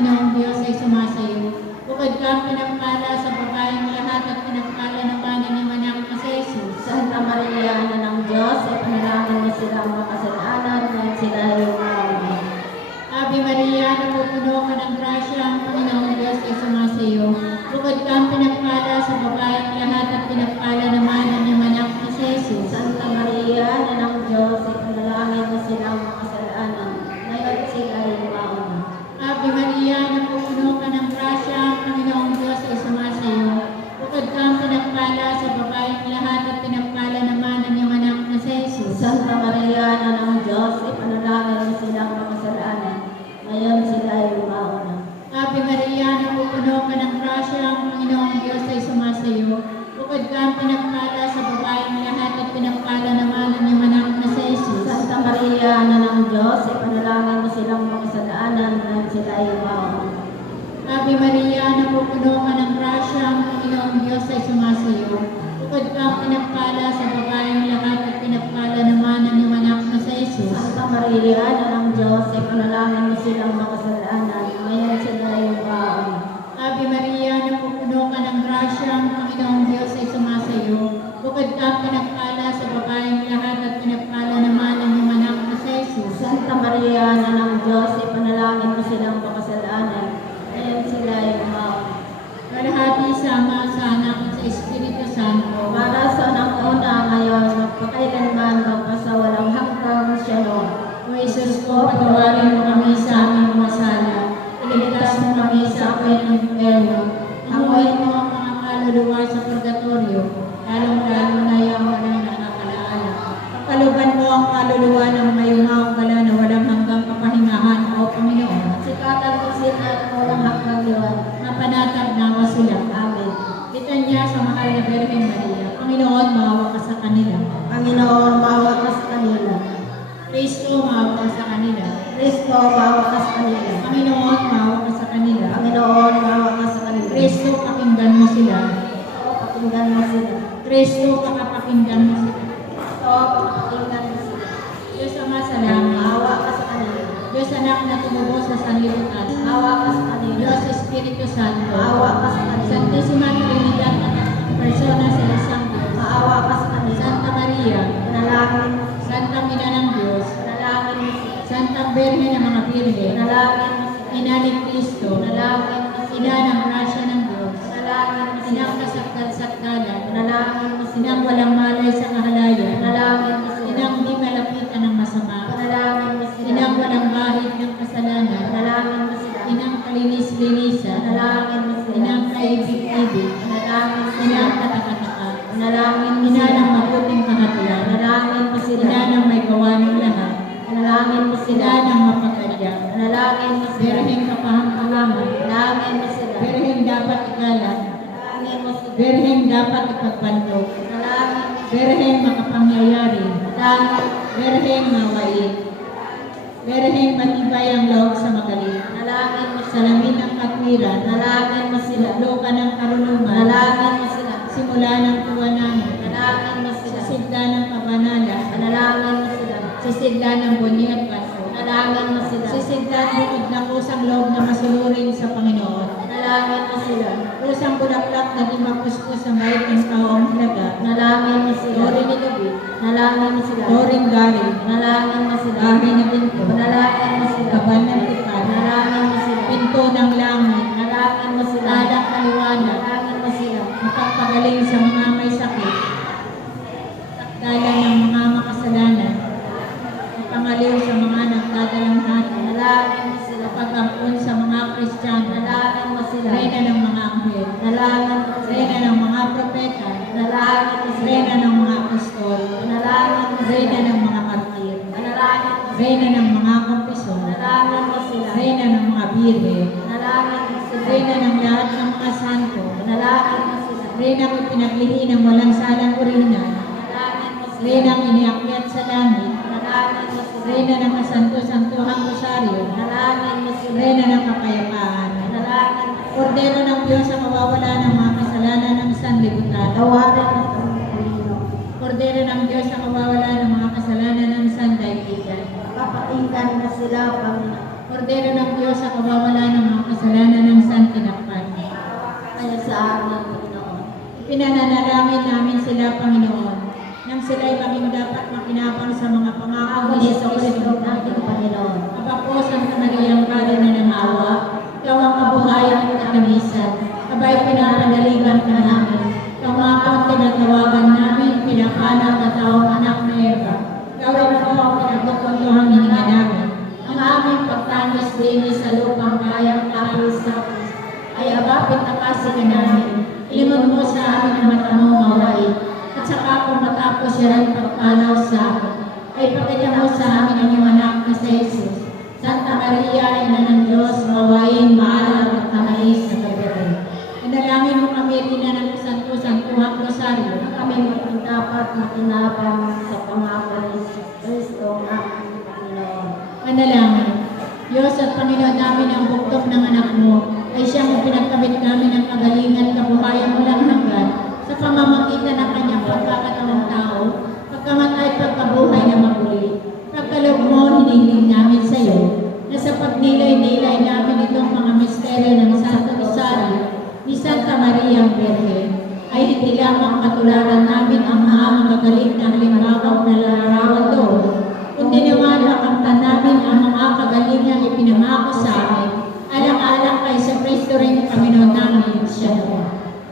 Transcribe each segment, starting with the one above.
Panginoong Diyos ay sumasayo. Bukod kang pinagpala sa babaeng lahat at pinagpala pinagpala sa babaeng lahat at pinagpala naman ang iyong anak na si Jesus. Santa Maria, Ina ng Diyos, ipanalangin mo silang makasalanan, ngayon sila ay mauna. Ave Maria, napupuno ka ng grasya, ang Panginoong Diyos ay sumasayo. Bukod kang pinagpala sa babaeng lahat at pinagpala naman ang iyong anak na si Jesus. Santa Maria, Ina ng Diyos, ipanalangin mo silang makasalanan, ngayon sila ay mauna. Ave Maria, napupuno ka ng grasya, ang Panginoong Diyos ay sumasayo. Bukod kang pinagpala sa babaeng lahat at pinagpala naman ang iyong anak na si Jesus. Santa Maria, Ina ng Diyos, ipanalangin mo silang makasalanan, ngayon sila ay mauna. Ave Maria, napupuno ka ng grasya, ang Panginoong Diyos ay sumasayo. Bukod kang pinagpala sa babaeng lahat at pinagpala naman ang iyong anak na si Jesus. Santa Maria, Ina ng Diyos, ipanalangin mo silang makasalanan, ngayon sila ay mauna. Ave Maria, napupuno ka ng grasya, ang Panginoong Diyos ay sumasayo. Bukod kang pinagpala sa babaeng lahat at pinagpala naman ang iyong anak na si Jesus. Santa Maria, Ina ng Diyos, ipanalangin mo silang makasalanan, ngayon sila ay mauna. Kalahati sama sa anak at sa Espiritu Santo. Para sa una ngayon, magpakailanman, magpasawalang hanggang shalom. O Jesus ko, patawarin mo kami sa aming mga sala. Iligtas mo kami sa apoy ng impyerno. Hanguin mo ang mga kaluluwa sa purgatorio, lalong-lalo na yung walang nakakalaala. Pagkaluban mo ang kaluluwa ng mga yumaong gala na walang hanggang kapahingahan, O Panginoon. Sikatan mo sila at walang hanggang liwan. Mapanatag nawa sila. Amen. Litanya sa mahal na Birhen Maria. Panginoon, maawa ka sa kanila. Panginoon, maawa ka sa kanila. Kristo, maawa ka sa kanila. Kristo, maawa ka sa kanila. Panginoon, maawa ka sa kanila. Panginoon, maawa ka sa kanila. Kristo, pakinggan mo sila. Pakinggan mo sila. Kristo, pakapakinggan mo sila. Kristo, pakinggan mo sila. Diyos Ama sa langit. Maawa ka sa kanila. Diyos Anak na tumubo sa sanlibutan. Maawa ka sa kanila. Diyos Espiritu Santo. Maawa ka sa kanila. Santissima Trinidad at persona sa isang Diyos. Maawa ka sa kanila. Santa Maria. Panalangin mo. Santa Ina ng Diyos. Panalangin mo sila. Santa Birhen ng mga Birhen. Panalangin mo sila. Ina ni Kristo. Panalangin mo sila. Ina ng grasya ng Diyos. Panalangin mo sila. Inang kasakdal-sakdalan. Panalangin mo sila. Inang walang malay sa kahalayan. Panalangin mo sila. Inang di malapitan ng masama. Panalangin mo sila. Inang walang bahid ng kasalanan. Panalangin mo sila. Inang kalinis-linisan. Panalangin mo sila. Inang kaibig-ibig. Panalangin mo sila. Inang katakataka. Panalangin mo Ina sila. ng mabuting kahatulan. Panalangin mo sila. Ina ng may gawa ng lahat. Panalangin mo Ina sila. ng mapagkadya. Panalangin mo sila. Berheng kapahangpangaman. Panalangin mo sila. Berheng dapat ikalat. Panalangin mo sila. Berheng dapat ipagpandok. Panalangin mo sila. Berheng makapangyayari. Panalangin. Berheng mawait. Berheng matibay ang loob sa magaling. Panalangin mo sila. Salamin ng katwiran. Panalangin mo sila. Luka ng karunungan. Panalangin mo sila. Simula ng tuwanan. Panalangin mo sila. Sisigla ng kabanala. Panalangin mo sila. Sisigla ng bunyi at paso. Panalangin mo sila. Sisigla bukod ng kusang loob na masunurin sa Panginoon. Panalangin mo sila. Kusang bulaklak na di mapuskus sa may ng taong halaga. Panalangin mo sila. Dori ni gabi. Panalangin mo sila. Doring gari. Panalangin mo sila. Gari na pinto. Panalangin mo sila. Kaban ng tipan. Panalangin mo sila. Pinto ng langit. Panalangin mo sila. Alak na liwanag. Panalangin mo sila. Mapagpagaling sa mga may sakit. Takdalan ng mga makasalanan. Mapangaliw sa mga nagdadalang hati. Panalangin mo sila. Pag-ampun sa mga Kristiyano. Panalangin mo sila. Reyna ng mga anghel. Panalangin mo sila. Reyna ng mga propeta. Panalangin mo sila. Reyna ng mga apostol. Panalangin mo Reyna sila. ng mga martir. Panalangin mo sila. Reyna ng mga kumpisyon. Panalangin mo sila. Reyna ng mga birhe. Panalangin mo sila. Reyna ng lahat ng mga santo. Panalangin mo sila. Reyna ng pinaglihi ng walang salang urinan. Panalangin mo sila. Reyna ng iniakyat sa langit. Panalangin mo sila. Reyna ng kasanto-santohang rosaryo. Panalangin mo sila. Reyna ng kapayapaan. Panalangin mo sila. Kordero ng Diyos ang mawawala ng mga kasalanan ng sanlibutan. Tawarin mo kami, Panginoon. Kordero ng Diyos ang mawawala ng mga kasalanan ng sandaigdigan. Papakinggan mo sila, Panginoon. Kordero ng Diyos ang mawawala ng mga kasalanan ng santinakpan. Kaya sa amin, Panginoon. Pinananalangin namin sila, Panginoon, nang sila'y maging dapat makinabang sa mga pangako Ako ni ni Kristo Kristo. natin, Panginoon. Aba po, Santa Maria, ang Padre na ng awa, ikaw ang kabuhayan at kamisan. Abay, pinapadaligan ka namin. Kamapang tinatawagan namin, pinakanak na taong anak na Eva. Gawin mo ang pinagkukuntuhan ng namin. Ang aming pagtangis din sa lupang kayang tapos sa ay abapit na kasi ka namin. Ilimod mo sa amin ang mata mo maway. At saka kung matapos yan pagpanaw sa akin, ay pakita mo sa amin ang iyong anak na si Jesus. Santa Maria, Ina ng Diyos, mawain, maalam at tamais sa gabi. Inalangin mo kami, Tina ng Santo-Santuhang Rosario, na kami magdapat makinabang sa pangako ni Kristo ang aming Panginoon. Manalangin. Diyos at Panginoon namin, ang buktok ng anak mo ay siyang pinagkamit namin ng kagalingan, kabuhayan mo lang hanggan sa pamamagitan ng kanyang pagkakataong tao, pagkamatay, pagkabuhay na maguli. Pagkaloob mo, hinihiling namin sa iyo na sa pagnilay-nilay namin itong mga misteryo ng Santo Rosario ni Santa Maria ang Birhen, ay hindi lamang katularan namin ang mga magagaling na halimbawang nalalarawan doon, kundi naman makamtan namin ang mga kagalingang ipinangako sa amin, alang-alang kay sa Kristo rin Panginoon namin, siya naman.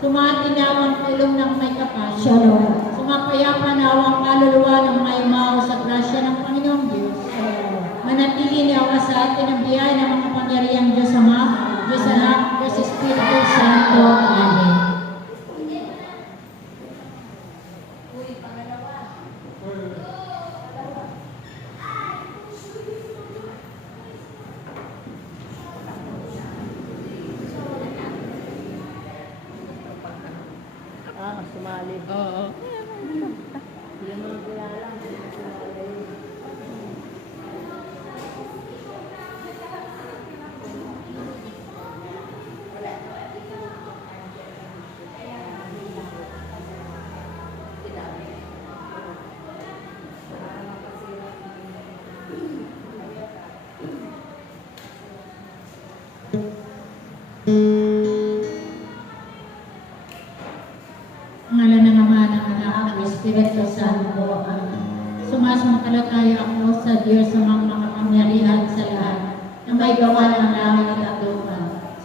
Sumatinawang tulong ng may kapal, siya naman. Sumapayapa na ang kaluluwa ng may mao sa grasya ng Panginoong Diyos. Manatili niya sa atin ang biyaya ng mga pangyarihang Diyos Ama, Diyos Anak, Diyos Espiritu Santo. Amen. Sumali. Oo. Ngalan ng Ama, ng Anak, ng Espiritu Santo. Amen. Sumasampalataya ako sa Diyos sa mga kapangyarihan sa lahat na may gawa ng langit at lupa.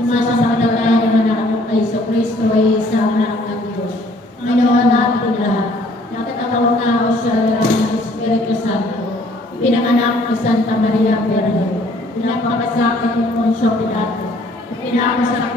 Sumasampalataya naman ako kay Kristo ay isang anak ng Diyos, Panginoon natin lahat. Nakatawang tao siya ng Espiritu Santo. Pinanganak ni Santa Maria Birhen. Pinapakasakit ng Poncio Pilato. Pinakasak